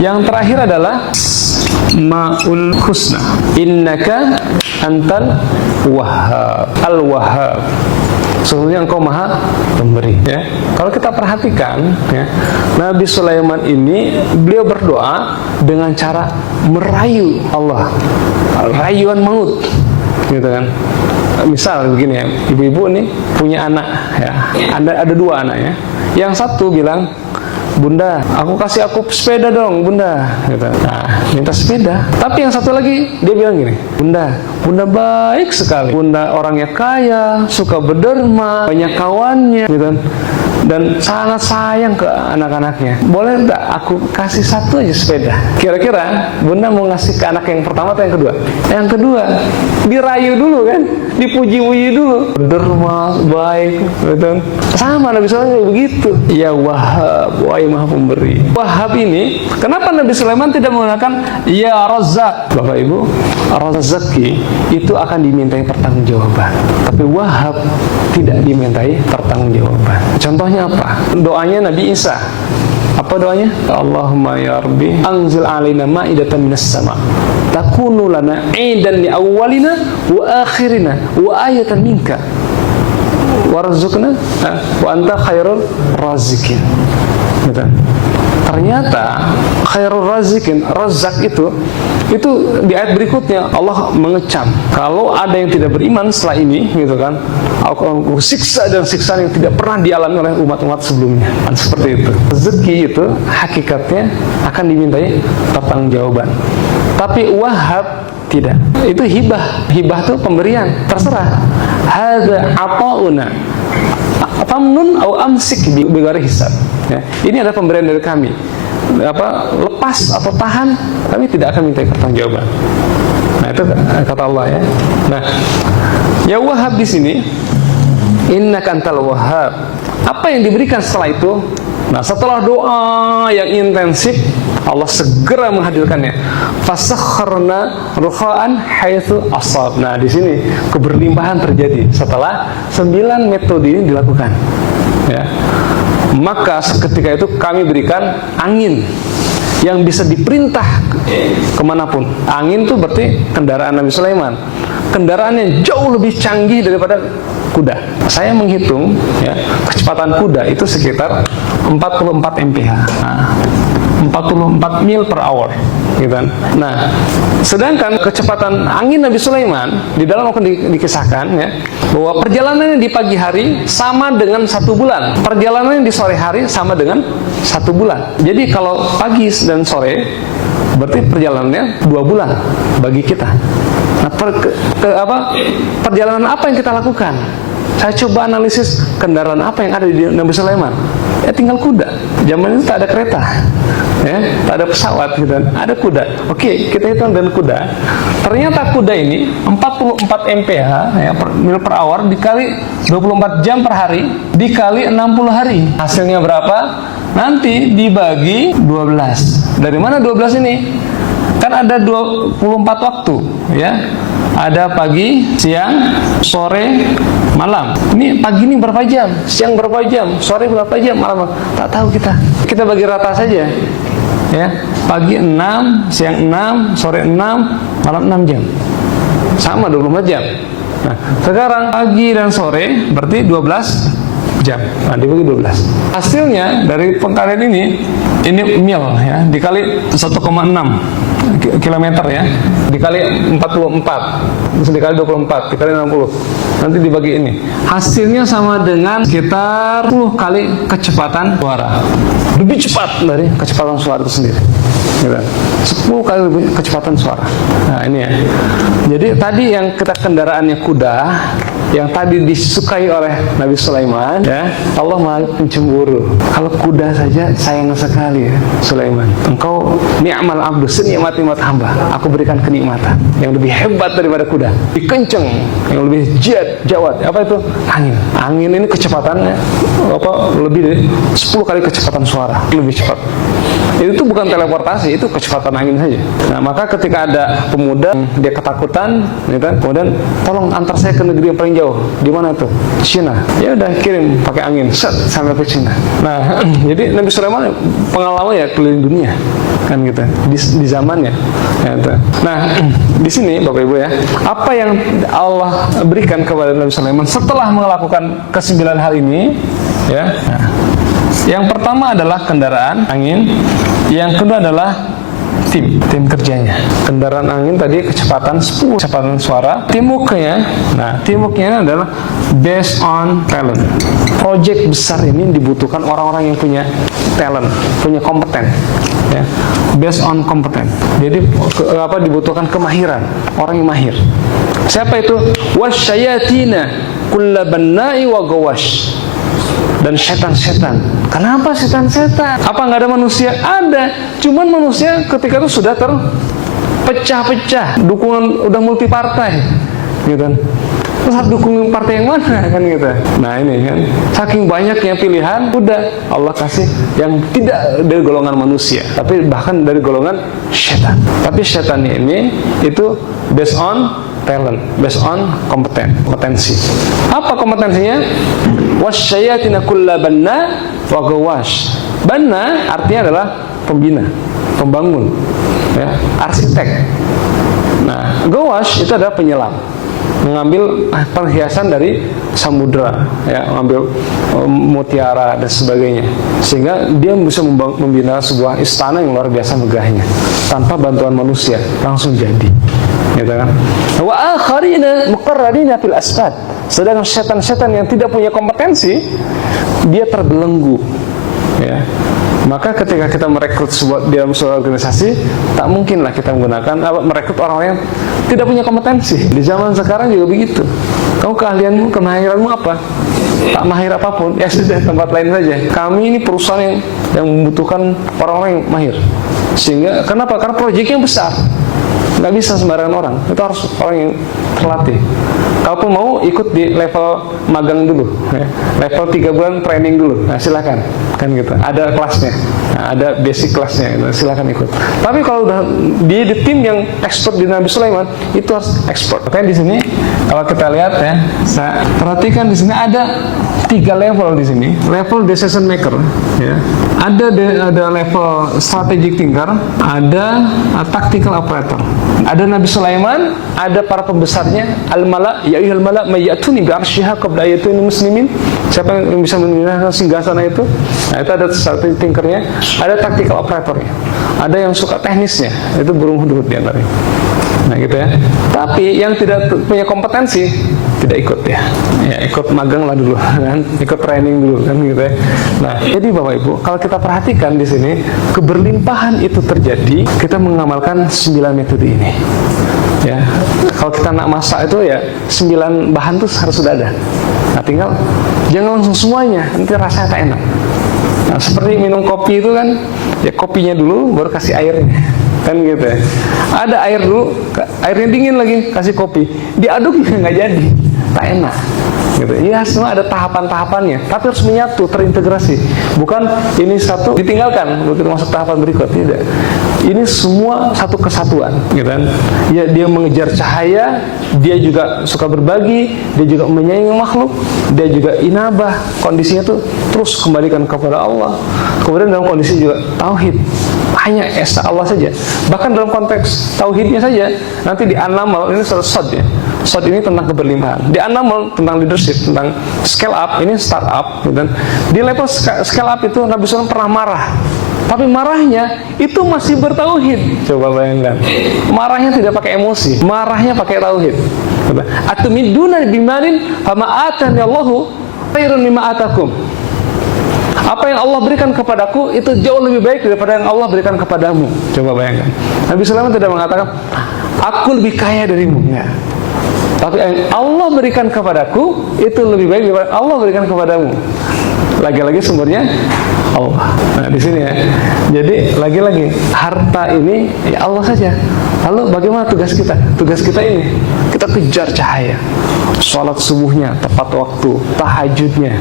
Yang terakhir adalah Ma'ul Husna, innaka antal wahhab, al-wahhab, sesungguhnya engkau maha pemberi, ya. Kalau kita perhatikan, ya, Nabi Sulaiman ini beliau berdoa dengan cara merayu Allah, rayuan maut, gitu kan. Misal begini ya, ibu-ibu nih punya anak, ya, ada dua anak, ya. Yang satu bilang, Bunda, kasih aku sepeda dong, Bunda. Gitu. Nah, minta sepeda. Tapi yang satu lagi, dia bilang gini, Bunda baik sekali. Bunda orangnya kaya, suka berderma, banyak kawannya, gitu. Dan sangat sayang ke anak-anaknya. Boleh enggak aku kasih satu aja sepeda? Kira-kira Bunda mau ngasih ke anak yang pertama atau yang kedua? Yang kedua, dirayu dulu kan, dipuji-puji dulu. Derma, baik, gitu. Sama Nabi Sulaiman begitu. Ya Wahhab, wahai maha pemberi. Wahhab ini, kenapa Nabi Sulaiman tidak menggunakan Ya Razzaq? Bapak Ibu, Razzaqi itu akan dimintai pertanggungjawaban. Tapi Wahhab tidak dimintai pertanggungjawaban. Contohnya apa? Doanya Nabi Isa. Apa doanya? Allahumma ya Rabbi anzil alaina ma'idatan minas sama takunu lana aidan li awwalina wa akhirina wa ayatan minka warzuqna wa anta khairul razikin. Gitu. Ternyata khairul razikin, Razzaq itu di ayat berikutnya Allah mengecam kalau ada yang tidak beriman setelah ini, gitu kan, aku siksa dan siksaan yang tidak pernah dialami oleh umat-umat sebelumnya. Seperti itu. Rezeki itu hakikatnya akan dimintai pertanggungjawaban. Tapi Wahhab tidak. Itu hibah. Hibah itu pemberian, terserah. Hadza ata'una famnun au amsik bi ghairi hisab. Ya. Ini adalah pemberian dari kami. Lepas atau tahan, kami tidak akan minta pertanggungjawaban. Nah, itu kata Allah, ya. Nah, ya Wahhab di sini, innaka antal wahhab. Apa yang diberikan setelah itu? Nah, setelah doa yang intensif, Allah segera menghadirkannya. Fasakharna ruhaan haitsu asab. Nah, di sini keberlimpahan terjadi setelah 9 metode ini dilakukan. Ya. Maka seketika itu kami berikan angin yang bisa diperintah kemanapun. Angin itu berarti kendaraan Nabi Sulaiman. Kendaraan yang jauh lebih canggih daripada kuda. Saya menghitung, ya, kecepatan kuda itu sekitar 44 mph. Nah, 44 mil per hour, gitu kan. Nah, sedangkan kecepatan angin Nabi Sulaiman di dalam akan dikisahkan, ya, bahwa perjalanannya di pagi hari sama dengan 1 bulan, perjalanannya di sore hari sama dengan 1 bulan. Jadi kalau pagi dan sore berarti perjalanannya 2 bulan bagi kita. Nah, perjalanan apa yang kita lakukan? Saya coba analisis kendaraan apa yang ada di Nabi Sulaiman. Ya tinggal kuda. Zaman itu tak ada kereta, ya, tak ada pesawat, gitu. Ada kuda. Oke, kita hitung dengan kuda. Ternyata kuda ini 44 mph, ya, mil per hour dikali 24 jam per hari dikali 60 hari. Hasilnya berapa? Nanti dibagi 12. Dari mana 12 ini? Kan ada 24 waktu, ya. Ada pagi, siang, sore, malam. Ini pagi ini berapa jam? Siang berapa jam? Sore berapa jam? Malam tak tahu kita. Kita bagi rata saja. Ya, pagi 6, siang 6, sore 6, malam 6 jam. Sama 24 jam. Nah, sekarang pagi dan sore berarti 12 jam. Nah, dibagi 12. Hasilnya dari pengkalian ini mil, ya, dikali 1,6 kilometer, ya, dikali 44, terus dikali 24, dikali 60, nanti dibagi ini. Hasilnya sama dengan sekitar 10 kali kecepatan suara. Lebih cepat dari kecepatan suara itu sendiri. Gitu. 10 kali lebih kecepatan suara. Nah, ini, ya. Jadi tadi yang kita kendaraannya kuda, yang tadi disukai oleh Nabi Sulaiman, ya, Allah maha pencemburu. Kalau kuda saja sayang sekali, ya, Sulaiman. Engkau ni'mal abdu, senikmat-nikmat hamba. Aku berikan kenikmatan yang lebih hebat daripada kuda, lebih kenceng, yang lebih jawat. Apa itu? Angin. Angin ini kecepatannya lebih dari 10 kali kecepatan suara, lebih cepat. Itu tuh bukan teleportasi, itu kecepatan angin saja. Nah, maka ketika ada pemuda dia ketakutan, gitu, kemudian tolong antar saya ke negeri yang paling jauh. Di mana tuh? Cina. Ya udah kirim pakai angin, set sampai ke Cina. Nah, jadi Nabi Sulaiman pengalaman ya keliling dunia, kan gitu. Di zamannya. Ya, gitu. Nah, di sini Bapak Ibu ya, apa yang Allah berikan kepada Nabi Sulaiman setelah melakukan kesembilan hal ini, ya. Nah, yang pertama adalah kendaraan angin, yang kedua adalah tim kerjanya. Kendaraan angin tadi kecepatan 10, kecepatan suara. Teamworknya, nah teamworknya adalah based on talent. Project besar ini dibutuhkan orang-orang yang punya talent, punya kompeten, ya. Based on kompeten. Jadi dibutuhkan kemahiran, orang yang mahir. Siapa itu? Wasyayatina kullabanna'i wa gawash. Dan setan-setan. Kenapa setan-setan? Apa nggak ada manusia? Ada. Cuman manusia ketika itu sudah terpecah-pecah. Dukungan udah multi partai, gitu kan? Terus harus dukung partai yang mana, kan gitu? Nah ini kan, saking banyaknya pilihan, udah Allah kasih yang tidak dari golongan manusia, tapi bahkan dari golongan setan. Tapi setan ini itu based on talent, based on kompetensi. Apa kompetensinya? Wasyayatina kullabanna wa gawash. Banna artinya adalah pembina, pembangun, ya, arsitek. Nah, gawash itu adalah penyelam, mengambil perhiasan dari samudra, ya, mengambil mutiara dan sebagainya, sehingga dia bisa membina sebuah istana yang luar biasa megahnya tanpa bantuan manusia, langsung jadi, gitu kan? Wa akharina muqarrarina fil asfad. Sedangkan setan-setan yang tidak punya kompetensi, dia terbelenggu, ya. Maka ketika kita merekrut dalam sebuah organisasi, tak mungkinlah kita merekrut orang yang tidak punya kompetensi. Di zaman sekarang juga begitu. Kamu keahlianmu, kemahiranmu apa? Tak mahir apapun, ya sudah tempat lain saja. Kami ini perusahaan yang membutuhkan orang-orang yang mahir. Sehingga kenapa? Karena proyeknya besar. Nggak bisa sembarangan orang. Itu harus orang yang terlatih. Kalaupun mau ikut di level magang dulu, ya. Level 3 bulan training dulu, nah silakan, kan gitu. Ada kelasnya, nah, ada basic kelasnya, gitu. Silakan ikut. Tapi kalau udah di tim yang expert di Nabi Sulaiman, itu harus expert. Oke, di sini kalau kita lihat ya, saya perhatikan di sini ada 3 level di sini. Level decision maker, ya. Ada level strategic thinker, ada tactical operator. Ada Nabi Sulaiman, ada para pembesarnya, al-mala, ya ayyuhal mala may ya'tuni bi arsyiha qabla ayatuni muslimin. Siapa yang bisa memindahkan singgasana itu? Nah, itu ada strategic thinkernya, ada tactical operatornya. Ada yang suka teknisnya, itu burung hudhud di antaranya. Nah, gitu ya. Tapi yang tidak punya kompetensi tidak ikut ya. Ya, ikut magang lah dulu kan, ikut training dulu kan gitu ya. Nah, jadi Bapak Ibu, kalau kita perhatikan di sini, keberlimpahan itu terjadi kita mengamalkan 9 metode ini. Ya, kalau kita nak masak itu ya 9 bahan tuh harus sudah ada. Nah, tinggal jangan langsung semuanya, nanti rasanya tak enak. Nah, seperti minum kopi itu kan, ya kopinya dulu baru kasih airnya. Kan gitu ya. Ada air dulu, airnya dingin lagi, kasih kopi. Diaduk juga nggak jadi, tak enak. Gitu. Ya semua ada tahapan-tahapannya, tapi harus menyatu, terintegrasi. Bukan ini satu ditinggalkan, begitu masuk tahapan berikut, tidak. Ini semua satu kesatuan, gitu kan? Ya, dia mengejar cahaya, dia juga suka berbagi, dia juga menyayangi makhluk, dia juga inabah, kondisinya tuh terus kembalikan kepada Allah. Kemudian dalam kondisi juga tauhid, hanya esa Allah saja. Bahkan dalam konteks tauhidnya saja, nanti di An-Naml ini sod ya. Sod ini tentang keberlimpahan. Di An-Naml tentang leadership, tentang scale up, ini startup, gitu kan? Di level scale up itu Nabi SAW pernah marah. Tapi marahnya itu masih bertauhid. Coba bayangkan. Marahnya tidak pakai emosi, marahnya pakai tauhid. Atumiduna bimarin fama atani Allahu khairun mimma atakum. Apa yang Allah berikan kepadaku itu jauh lebih baik daripada yang Allah berikan kepadamu. Coba bayangkan. Nabi Sulaiman tidak mengatakan aku lebih kaya darimu, enggak. Tapi yang Allah berikan kepadaku itu lebih baik daripada Allah berikan kepadamu. Lagi-lagi sumbernya Allah. Nah, di sini ya. Jadi lagi-lagi harta ini ya Allah saja. Lalu bagaimana tugas kita? Tugas kita ini kita kejar cahaya. Sholat subuhnya tepat waktu, tahajudnya.